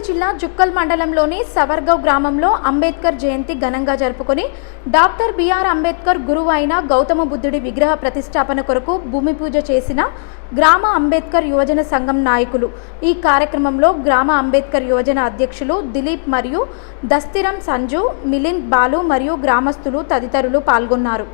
రంగారెడ్డి జిల్లా జుక్కల్ మండలంలోని సవర్గవ్ గ్రామంలో అంబేద్కర్ జయంతి ఘనంగా జరుపుకొని డాక్టర్ బిఆర్ అంబేద్కర్ గురువు అయిన గౌతమ బుద్ధుడి విగ్రహ ప్రతిష్టాపన కొరకు భూమి పూజ చేసిన గ్రామ అంబేద్కర్ యువజన సంఘం నాయకులు. ఈ కార్యక్రమంలో గ్రామ అంబేద్కర్ యువజన అధ్యక్షులు దిలీప్ మరియు దస్తిరం సంజు, మిలింద్ బాలు మరియు గ్రామస్తులు తదితరులు పాల్గొన్నారు.